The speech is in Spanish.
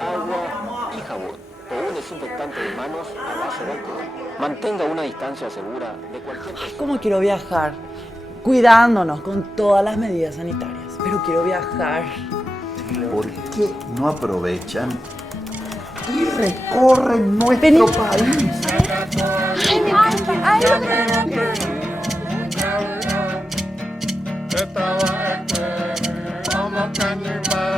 agua y jabón o un desinfectante de manos a base de alcohol. Mantenga una distancia segura de cualquier persona. ¿Cómo quiero viajar? Cuidándonos con todas las medidas sanitarias. Pero quiero viajar. ¿Por qué no aprovechan y recorren nuestro país? Ay, me encanta. Ay, Estaba como cañimal.